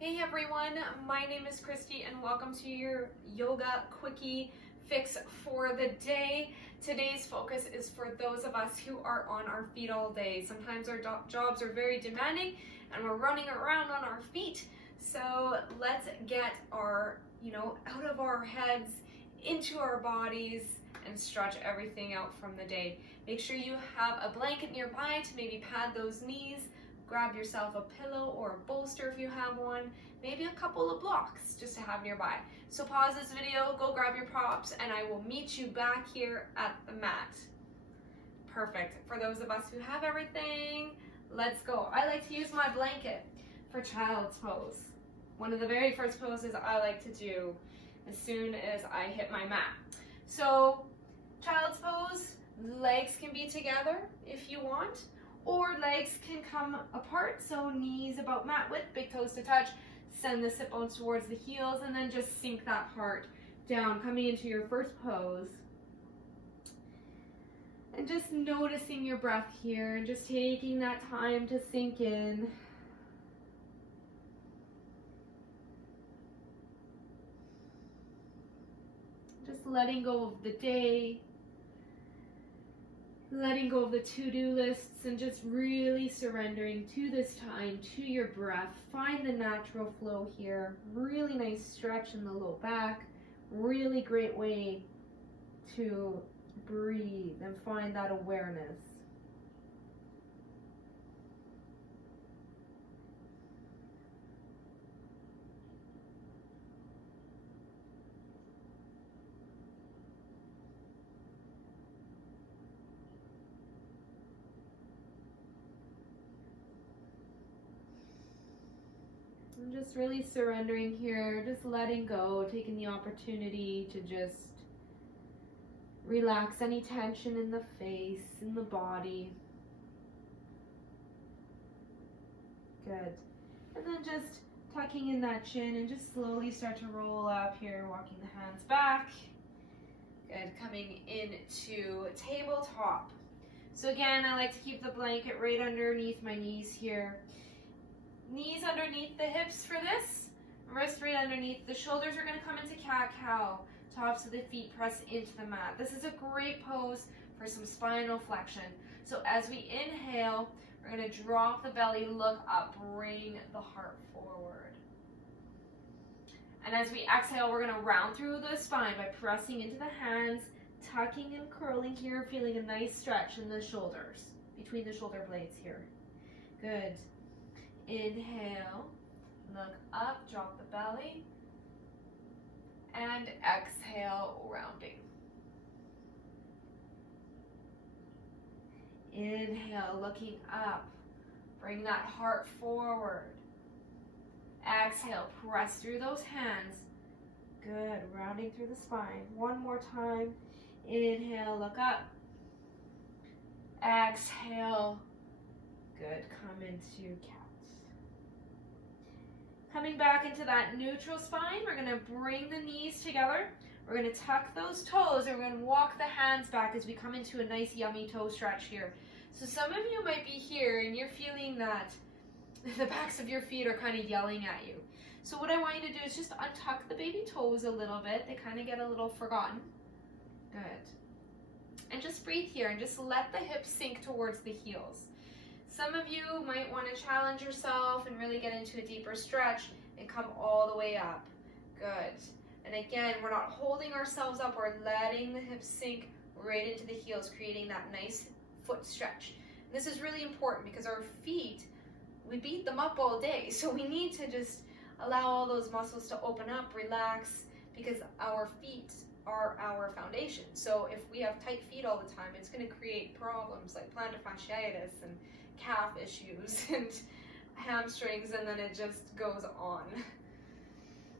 Hey everyone, my name is Christy and welcome to your yoga quickie fix for the day. Today's focus is for those of us who are on our feet all day. Sometimes our jobs are very demanding and we're running around on our feet. So let's get our, out of our heads into our bodies and stretch everything out from the day. Make sure you have a blanket nearby to maybe pad those knees. Grab yourself a pillow or a bolster if you have one, maybe a couple of blocks just to have nearby. So pause this video, go grab your props, and I will meet you back here at the mat. Perfect. For those of us who have everything, let's go. I like to use my blanket for child's pose. One of the very first poses I like to do as soon as I hit my mat. So child's pose, legs can be together if you want, or legs can come apart, so knees about mat width, big toes to touch, send the sit bones towards the heels, and then just sink that heart down, coming into your first pose. And just noticing your breath here, and just taking that time to sink in. Just letting go of the day, letting go of the to-do lists, and just really surrendering to this time, to your breath. Find the natural flow here. Really nice stretch in the low back. Really great way to breathe and find that awareness. I'm just really surrendering here, just letting go, taking the opportunity to just relax any tension in the face, in the body. Good. And then just tucking in that chin and just slowly start to roll up here, walking the hands back. Good. Coming into tabletop. So again, I like to keep the blanket right underneath my knees here. Knees underneath the hips for this, wrist right underneath. The shoulders are going to come into cat-cow. Tops of the feet press into the mat. This is a great pose for some spinal flexion. So as we inhale, we're going to drop the belly, look up, bring the heart forward. And as we exhale, we're going to round through the spine by pressing into the hands, tucking and curling here, feeling a nice stretch in the shoulders, between the shoulder blades here. Good. Inhale, look up, drop the belly, and exhale, rounding. Inhale, looking up, bring that heart forward. Exhale, press through those hands. Good, rounding through the spine. One more time. Inhale, look up. Exhale. Good, come into cat. Coming back into that neutral spine, we're going to bring the knees together. We're going to tuck those toes and we're going to walk the hands back as we come into a nice yummy toe stretch here. So some of you might be here and you're feeling that the backs of your feet are kind of yelling at you. So what I want you to do is just untuck the baby toes a little bit. They kind of get a little forgotten. Good. And just breathe here and just let the hips sink towards the heels. Some of you might want to challenge yourself and really get into a deeper stretch and come all the way up. Good. And again, we're not holding ourselves up, we're letting the hips sink right into the heels, creating that nice foot stretch. And this is really important because our feet, we beat them up all day, so we need to just allow all those muscles to open up, relax, because our feet are our foundation. So if we have tight feet all the time, it's going to create problems like plantar fasciitis and calf issues and hamstrings, and then it just goes on.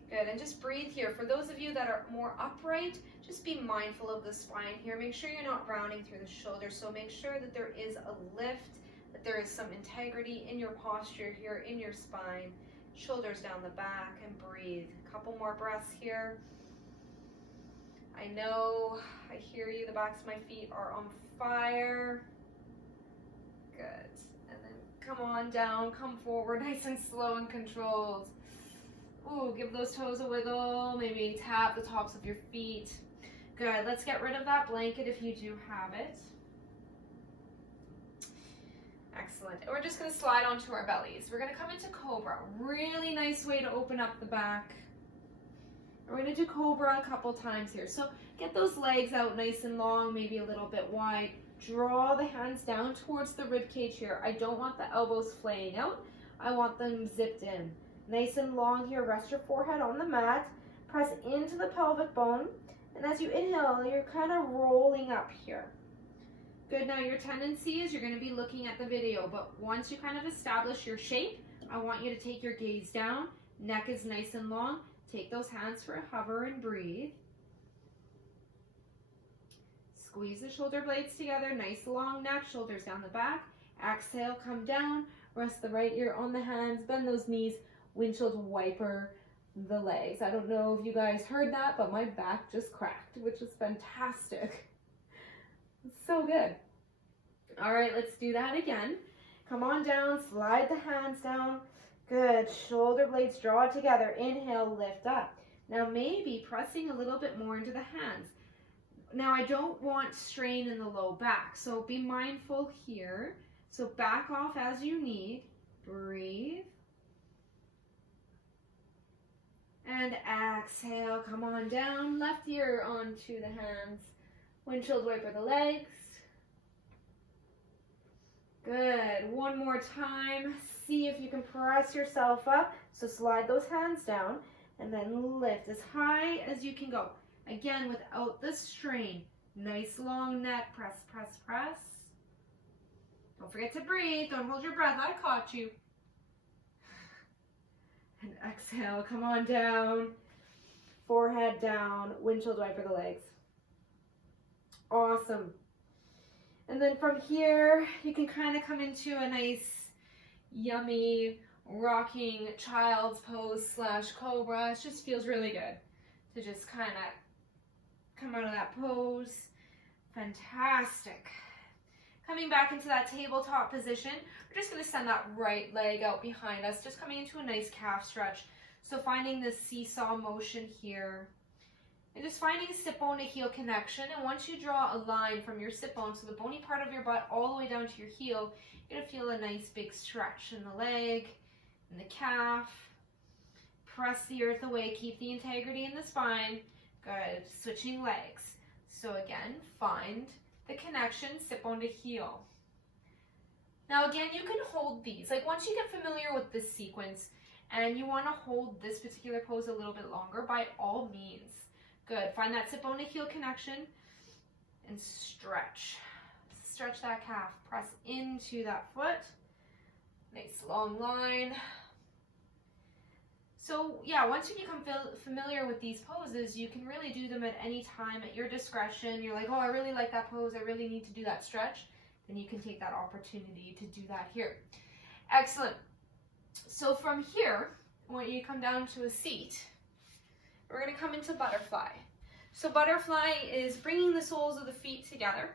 Good, and just breathe here. For those of you that are more upright, just be mindful of the spine here. Make sure you're not rounding through the shoulders, so make sure that there is a lift, that there is some integrity in your posture here, in your spine. Shoulders down the back, and breathe. A couple more breaths here. I know, I hear you, the backs of my feet are on fire. Good. And then come on down, come forward, nice and slow and controlled. Ooh, give those toes a wiggle. Maybe tap the tops of your feet. Good. Let's get rid of that blanket if you do have it. Excellent. And we're just going to slide onto our bellies. We're going to come into Cobra. Really nice way to open up the back. We're going to do Cobra a couple times here. So get those legs out nice and long, maybe a little bit wide. Draw the hands down towards the rib cage here. I don't want the elbows flaying out. I want them zipped in. Nice and long here. Rest your forehead on the mat. Press into the pelvic bone. And as you inhale, you're kind of rolling up here. Good. Now your tendency is you're going to be looking at the video, but once you kind of establish your shape, I want you to take your gaze down. Neck is nice and long. Take those hands for a hover and breathe. Squeeze the shoulder blades together. Nice long neck, shoulders down the back. Exhale, come down. Rest the right ear on the hands. Bend those knees. Windshield wiper the legs. I don't know if you guys heard that, but my back just cracked, which is fantastic. It's so good. All right, let's do that again. Come on down, slide the hands down. Good, shoulder blades draw together. Inhale, lift up. Now maybe pressing a little bit more into the hands. Now I don't want strain in the low back, so be mindful here. So back off as you need. Breathe. And exhale, come on down. Left ear onto the hands. Windshield wiper the legs. Good. One more time. See if you can press yourself up. So slide those hands down and then lift as high as you can go. Again, without the strain. Nice long neck. Press, press, press. Don't forget to breathe. Don't hold your breath. I caught you. And exhale. Come on down. Forehead down. Windshield wiper the legs. Awesome. And then from here, you can kind of come into a nice, yummy, rocking child's pose / cobra. It just feels really good to just kind of come out of that pose. Fantastic. Coming back into that tabletop position, we're just going to send that right leg out behind us, just coming into a nice calf stretch. So finding this seesaw motion here. And just finding sit bone to heel connection. And once you draw a line from your sit bone, so the bony part of your butt all the way down to your heel, you're going to feel a nice big stretch in the leg, in the calf. Press the earth away. Keep the integrity in the spine. Good. Switching legs. So again, find the connection, sit bone to heel. Now again, you can hold these. Like once you get familiar with this sequence and you want to hold this particular pose a little bit longer, by all means. Good. Find that sit bone to heel connection and stretch. Stretch that calf. Press into that foot. Nice long line. So yeah, once you become familiar with these poses, you can really do them at any time at your discretion. You're like, oh, I really like that pose. I really need to do that stretch. Then you can take that opportunity to do that here. Excellent. So from here, when you come down to a seat, we're going to come into butterfly. So butterfly is bringing the soles of the feet together.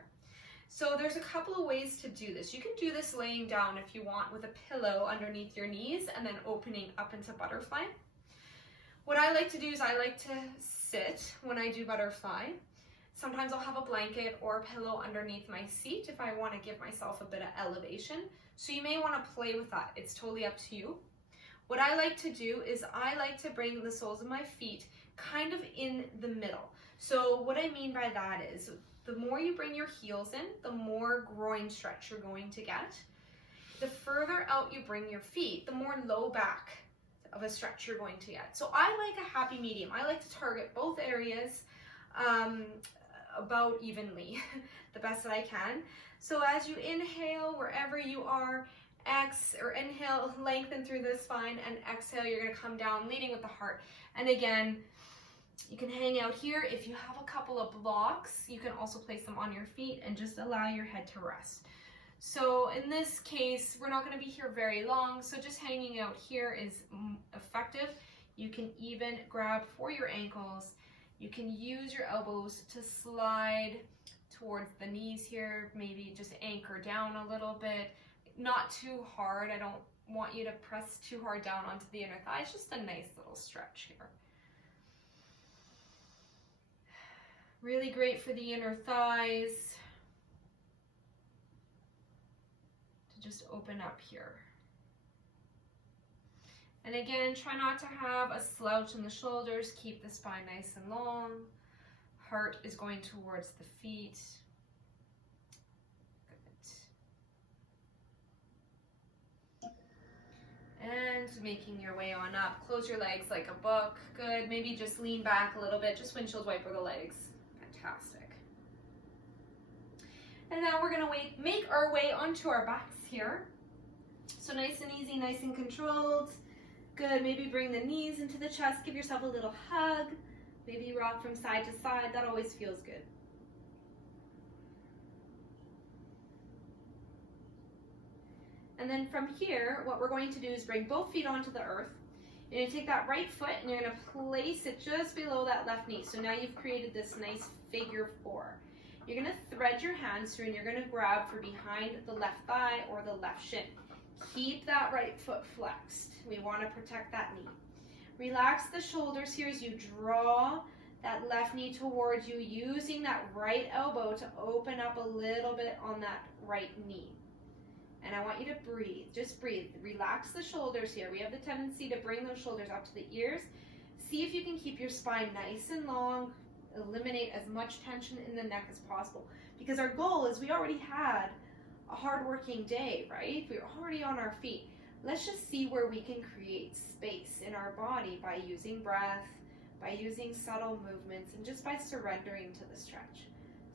So there's a couple of ways to do this. You can do this laying down if you want with a pillow underneath your knees and then opening up into butterfly. What I like to do is I like to sit when I do butterfly. Sometimes I'll have a blanket or a pillow underneath my seat if I want to give myself a bit of elevation. So you may want to play with that. It's totally up to you. What I like to do is I like to bring the soles of my feet kind of in the middle. So what I mean by that is the more you bring your heels in, the more groin stretch you're going to get. The further out you bring your feet, the more low back of a stretch you're going to get. So I like a happy medium. I like to target both areas about evenly, the best that I can. So as you inhale, wherever you are, inhale, lengthen through the spine, and exhale, you're going to come down, leading with the heart. And again, you can hang out here. If you have a couple of blocks, you can also place them on your feet and just allow your head to rest. So in this case, we're not going to be here very long, so just hanging out here is effective. You can even grab for your ankles. You can use your elbows to slide towards the knees here, maybe just anchor down a little bit. Not too hard. I don't want you to press too hard down onto the inner thighs, just a nice little stretch here. Really great for the inner thighs to just open up here. And again, try not to have a slouch in the shoulders. Keep the spine nice and long. Heart is going towards the feet. Good. And making your way on up. Close your legs like a book. Good. Maybe just lean back a little bit. Just windshield wiper the legs. Fantastic. And now we're going to make our way onto our backs here. So nice and easy, nice and controlled. Good, maybe bring the knees into the chest, give yourself a little hug. Maybe rock from side to side, that always feels good. And then from here, what we're going to do is bring both feet onto the earth. You're going to take that right foot and you're going to place it just below that left knee. So now you've created this nice figure 4. You're going to thread your hands through and you're going to grab for behind the left thigh or the left shin. Keep that right foot flexed. We want to protect that knee. Relax the shoulders here as you draw that left knee towards you, using that right elbow to open up a little bit on that right knee. And I want you to breathe. Just breathe. Relax the shoulders here. We have the tendency to bring those shoulders up to the ears. See if you can keep your spine nice and long. Eliminate as much tension in the neck as possible. Because our goal is we already had a hard-working day, right? We're already on our feet. Let's just see where we can create space in our body by using breath, by using subtle movements, and just by surrendering to the stretch.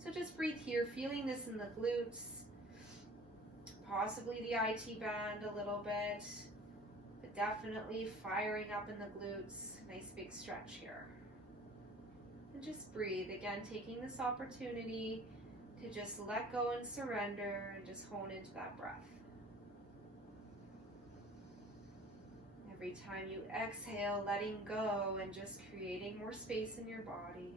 So just breathe here, feeling this in the glutes, possibly the IT band a little bit, but definitely firing up in the glutes. Nice big stretch here. And just breathe. Again, taking this opportunity to just let go and surrender and just hone into that breath. Every time you exhale, letting go and just creating more space in your body.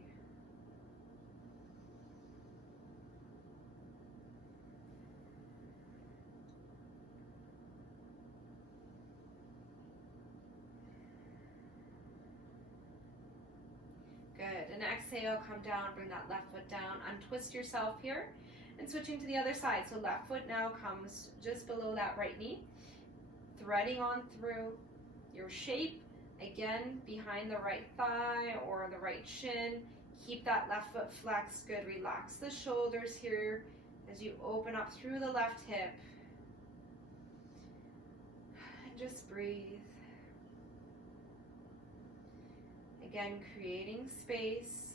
Good. And exhale, come down, bring that left foot down, untwist yourself here, and switching to the other side. So left foot now comes just below that right knee, threading on through your shape, again, behind the right thigh or the right shin. Keep that left foot flexed. Good. Relax the shoulders here as you open up through the left hip. And just breathe. Again, creating space.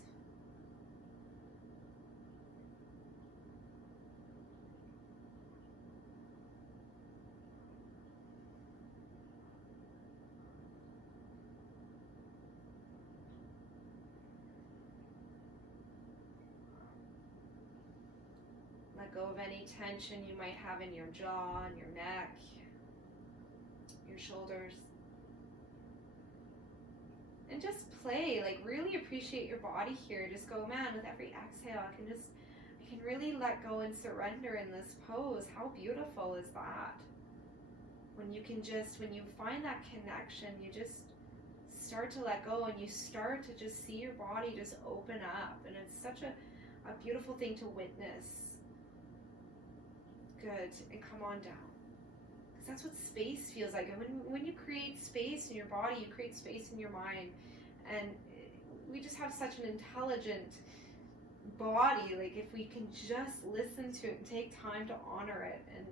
Let go of any tension you might have in your jaw and your neck, your shoulders. And just play, like really appreciate your body here. Just go, man, with every exhale, I can really let go and surrender in this pose. How beautiful is that? When you find that connection, you just start to let go and you start to just see your body just open up. And it's such a beautiful thing to witness. Good, and come on down. Because that's what space feels like. And when you create space in your body, you create space in your mind. And we just have such an intelligent body. Like if we can just listen to it and take time to honor it and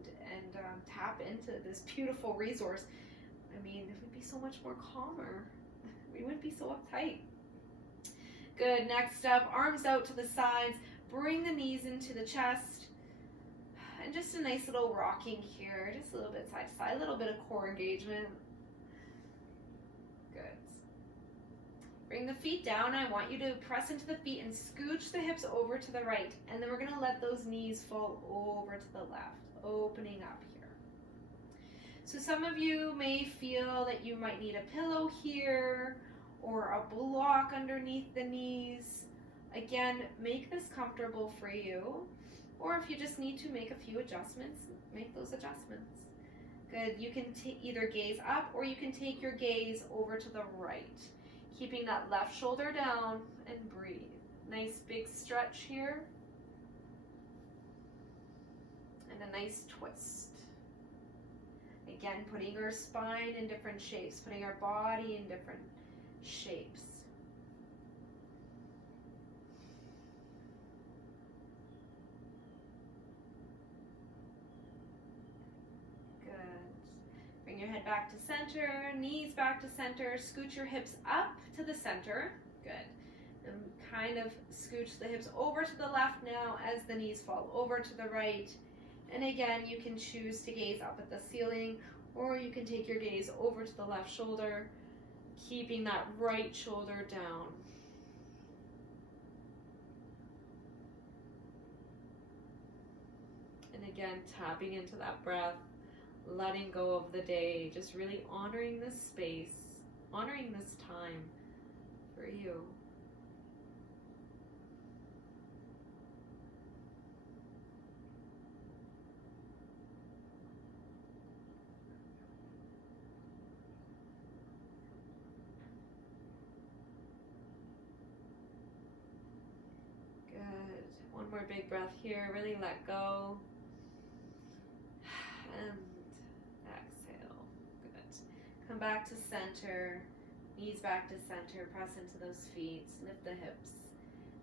tap into this beautiful resource, I mean, it would be so much more calmer. We wouldn't be so uptight. Good, next up, arms out to the sides. Bring the knees into the chest. And just a nice little rocking here, just a little bit side to side, a little bit of core engagement. Good. Bring the feet down. I want you to press into the feet and scooch the hips over to the right. And then we're going to let those knees fall over to the left, opening up here. So some of you may feel that you might need a pillow here or a block underneath the knees. Again, make this comfortable for you. Or if you just need to make a few adjustments, make those adjustments. Good. You can either gaze up or you can take your gaze over to the right. Keeping that left shoulder down and breathe. Nice big stretch here. And a nice twist. Again, putting our spine in different shapes, putting our body in different shapes. Good. Bring your head back to center, knees back to center, scoot your hips up to the center. Good. And kind of scooch the hips over to the left now as the knees fall over to the right. And again, you can choose to gaze up at the ceiling, or you can take your gaze over to the left shoulder, keeping that right shoulder down. And again, tapping into that breath, letting go of the day, just really honoring this space, honoring this time for you. One more big breath here, really let go. And exhale. Good. Come back to center, knees back to center, press into those feet, lift the hips.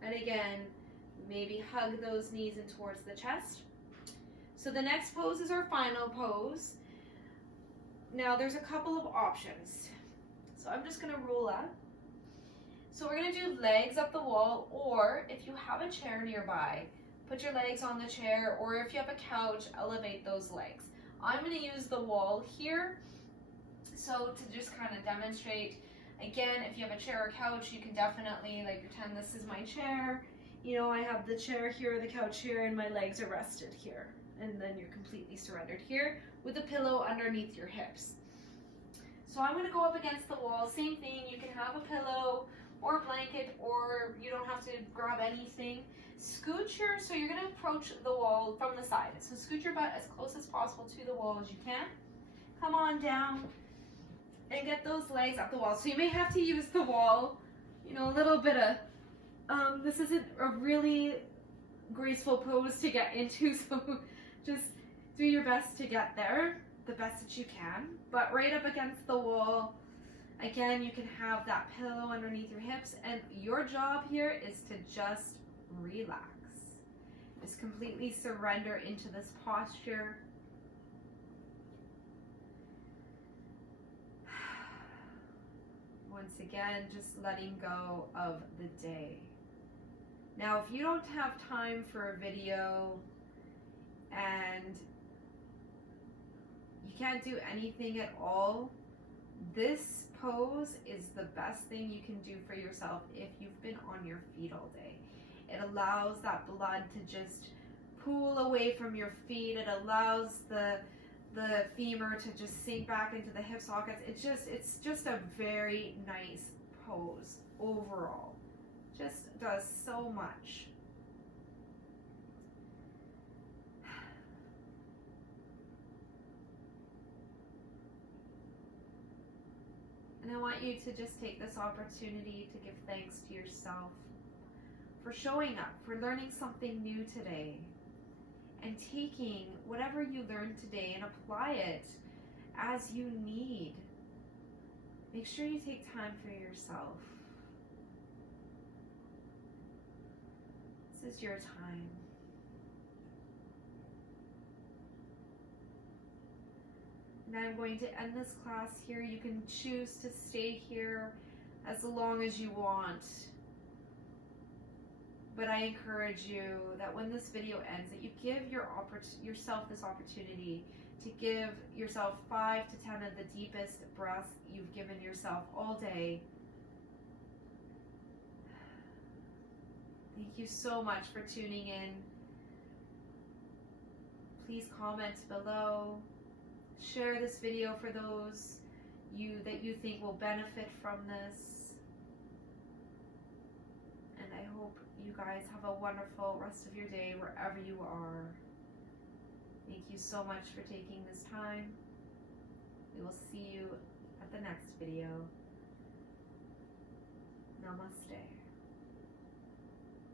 And again, maybe hug those knees in towards the chest. So the next pose is our final pose. Now there's a couple of options. So I'm just gonna roll up. So we're gonna do legs up the wall, or if you have a chair nearby, put your legs on the chair, or if you have a couch, elevate those legs. I'm gonna use the wall here, so to just kind of demonstrate. Again, if you have a chair or couch, you can definitely like pretend this is my chair. You know, I have the chair here, the couch here, and my legs are rested here. And then you're completely surrendered here with a pillow underneath your hips. So I'm gonna go up against the wall, same thing, you can have a pillow, or blanket, or you don't have to grab anything. Scooch so you're gonna approach the wall from the side. So scoot your butt as close as possible to the wall as you can. Come on down and get those legs up the wall. So you may have to use the wall, you know, a little bit of, this isn't a really graceful pose to get into, so just do your best to get there, the best that you can. But right up against the wall, again, you can have that pillow underneath your hips, and your job here is to just relax. Just completely surrender into this posture. Once again, just letting go of the day. Now, if you don't have time for a video and you can't do anything at all, this pose is the best thing you can do for yourself if you've been on your feet all day. It allows that blood to just pool away from your feet. It allows the femur to just sink back into the hip sockets. It's just a very nice pose overall. Just does so much. And I want you to just take this opportunity to give thanks to yourself for showing up, for learning something new today, and taking whatever you learned today and apply it as you need. Make sure you take time for yourself. This is your time. And I'm going to end this class here. You can choose to stay here as long as you want. But I encourage you that when this video ends, that you give yourself this opportunity to give yourself 5 to 10 of the deepest breaths you've given yourself all day. Thank you so much for tuning in. Please comment below. Share this video for those that you think will benefit from this. And I hope you guys have a wonderful rest of your day wherever you are. Thank you so much for taking this time. We will see you at the next video. Namaste.